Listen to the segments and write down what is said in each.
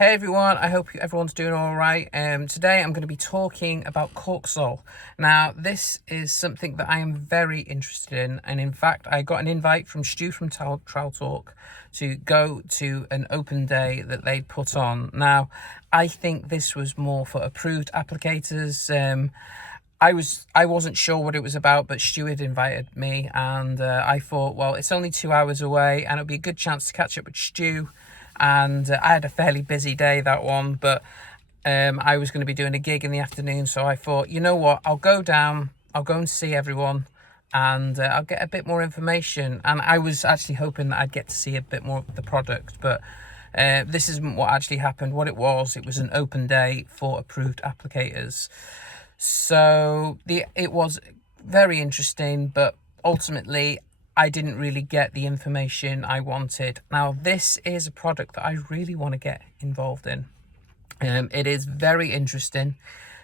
Hey everyone, I hope everyone's doing all right. Today I'm going to be talking about Corksol. Now, this is something that I am very interested in, and in fact, I got an invite from Stu from Trial Talk to go to an open day that they put on. Now, I think this was more for approved applicators. I wasn't sure what it was about, but Stu had invited me, and I thought, well, it's only 2 hours away, and it'll be a good chance to catch up with Stu. And I had a fairly busy day, that one, but I was going to be doing a gig in the afternoon, so I thought, you know what, I'll go down, I'll go and see everyone, and I'll get a bit more information. And I was actually hoping that I'd get to see a bit more of the product, but this isn't what actually happened. What it was an open day for approved applicators. So it was very interesting, but ultimately I didn't really get the information I wanted. Now, this is a product that I really want to get involved in. It is very interesting.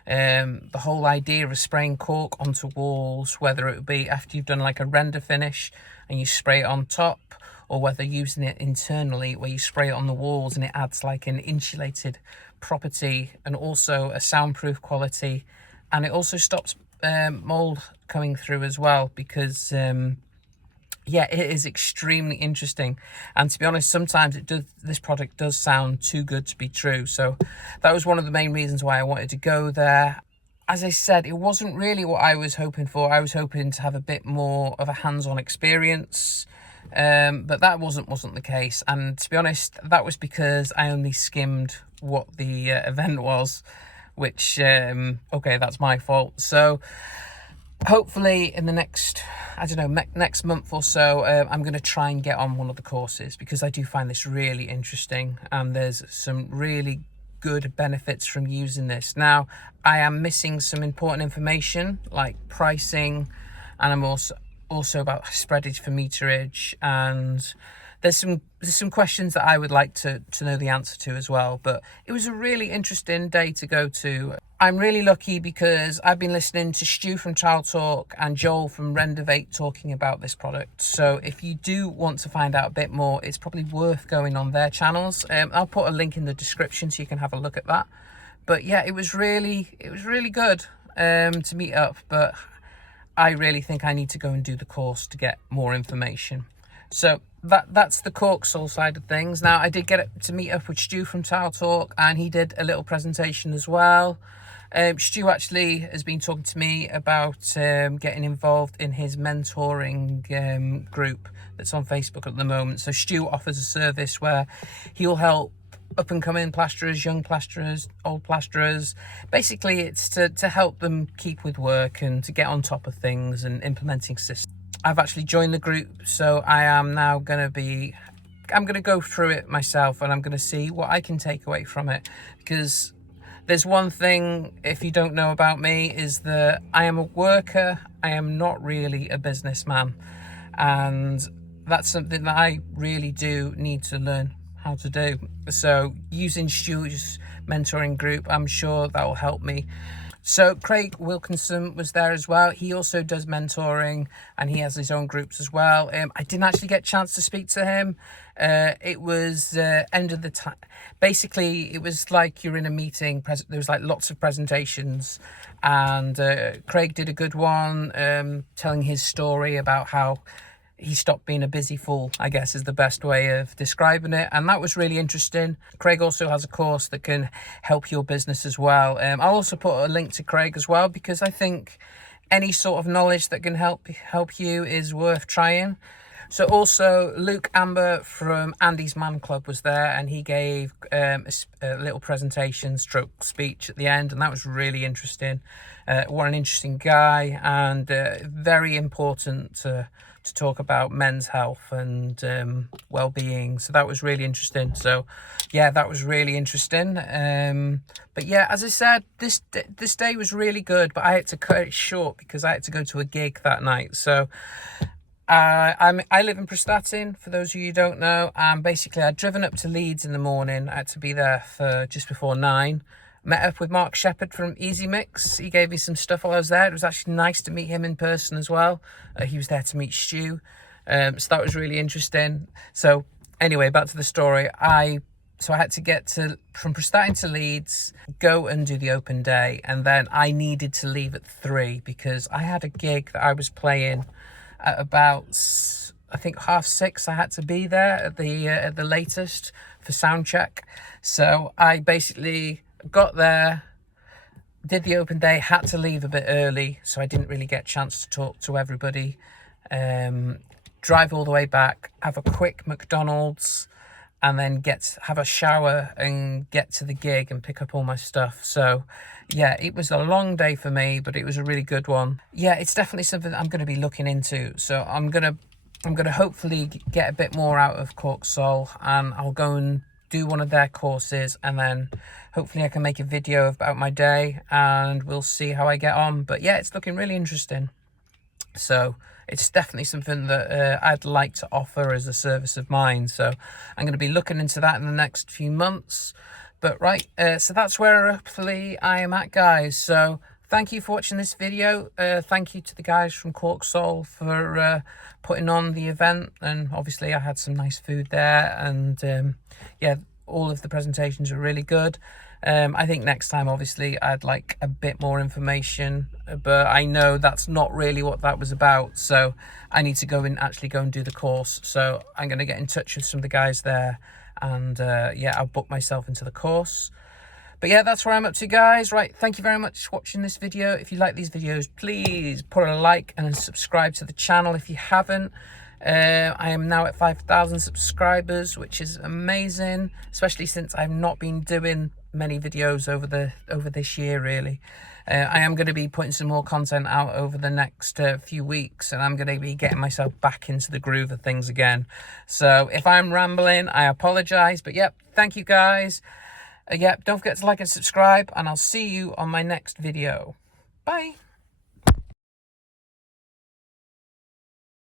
The whole idea of spraying cork onto walls, whether it would be after you've done like a render finish and you spray it on top, or whether using it internally where you spray it on the walls and it adds like an insulated property and also a soundproof quality. And it also stops mold coming through as well, because yeah, it is extremely interesting. And to be honest, sometimes this product does sound too good to be true. So that was one of the main reasons why I wanted to go there. As I said, it wasn't really what I was hoping for. I was hoping to have a bit more of a hands-on experience, but that wasn't the case. And to be honest, that was because I only skimmed what the event was, which okay, that's my fault. So hopefully in the next, next month or so, I'm going to try and get on one of the courses, because I do find this really interesting and there's some really good benefits from using this. Now, I am missing some important information like pricing, and I'm also about spreadage for meterage, and there's some questions that I would like to know the answer to as well. But it was a really interesting day to go to. I'm really lucky because I've been listening to Stu from Child Talk and Joel from Rendivate talking about this product. So if you do want to find out a bit more, it's probably worth going on their channels. I'll put a link in the description so you can have a look at that. But yeah, it was really good to meet up. But I really think I need to go and do the course to get more information. So that's the Corksol side of things. Now, I did get to meet up with Stu from Child Talk, and he did a little presentation as well. Stu actually has been talking to me about getting involved in his mentoring group that's on Facebook at the moment. So Stu offers a service where he'll help up and coming plasterers, young plasterers, old plasterers. Basically, it's to help them keep with work and to get on top of things and implementing systems. I've actually joined the group, so I am now I'm going to go through it myself, and I'm going to see what I can take away from it. Because there's one thing, if you don't know about me, is that I am a worker. I am not really a businessman, and that's something that I really do need to learn how to do. So using Stu's mentoring group, I'm sure that will help me. So Craig Wilkinson was there as well. He also does mentoring, and he has his own groups as well. I didn't actually get a chance to speak to him. It was end of the time. Basically, it was like you're in a meeting. There was like lots of presentations, and Craig did a good one, telling his story about how he stopped being a busy fool, I guess is the best way of describing it. And that was really interesting. Craig also has a course that can help your business as well. I'll also put a link to Craig as well, because I think any sort of knowledge that can help you is worth trying. So also Luke Amber from Andy's Man Club was there, and he gave a little presentation stroke speech at the end, and that was really interesting. What an interesting guy, and very important to talk about men's health and well-being. So that was really interesting. So yeah, that was really interesting. But yeah, as I said, this day was really good, but I had to cut it short because I had to go to a gig that night. So I live in Prestatyn, for those of you who don't know, and basically I'd driven up to Leeds in the morning. I had to be there for just before 9. Met up with Mark Shepherd from Easy Mix. He gave me some stuff while I was there. It was actually nice to meet him in person as well. He was there to meet Stu, so that was really interesting. So anyway, back to the story. I So I had to get from Prestatyn to Leeds, go and do the open day, and then I needed to leave at 3 because I had a gig that I was playing at about, I think, 6:30. I had to be there at the latest for sound check. So I basically got there, did the open day, had to leave a bit early, so I didn't really get a chance to talk to everybody. Drive all the way back, have a quick McDonald's, and then have a shower and get to the gig and pick up all my stuff. So yeah, it was a long day for me, but it was a really good one. Yeah, it's definitely something that I'm going to be looking into. So I'm gonna hopefully get a bit more out of Corksol, and I'll go and do one of their courses, and then hopefully I can make a video about my day, and we'll see how I get on. But yeah, it's looking really interesting. So it's definitely something that I'd like to offer as a service of mine. So I'm going to be looking into that in the next few months. But right, so that's where roughly I am at, guys. So thank you for watching this video. Thank you to the guys from Corksol for putting on the event. And obviously I had some nice food there. And yeah, all of the presentations are really good. I think next time, obviously, I'd like a bit more information, but I know that's not really what that was about. So I need to actually go and do the course. So I'm going to get in touch with some of the guys there, and yeah, I'll book myself into the course. But yeah, that's where I'm up to, guys. Right, thank you very much for watching this video. If you like these videos, please put a like and subscribe to the channel if you haven't. I am now at 5,000 subscribers, which is amazing, especially since I've not been doing many videos over this year, really. I am going to be putting some more content out over the next few weeks, and I'm going to be getting myself back into the groove of things again. So if I'm rambling, I apologize, but yep, thank you, guys. Yep, don't forget to like and subscribe, and I'll see you on my next video. Bye.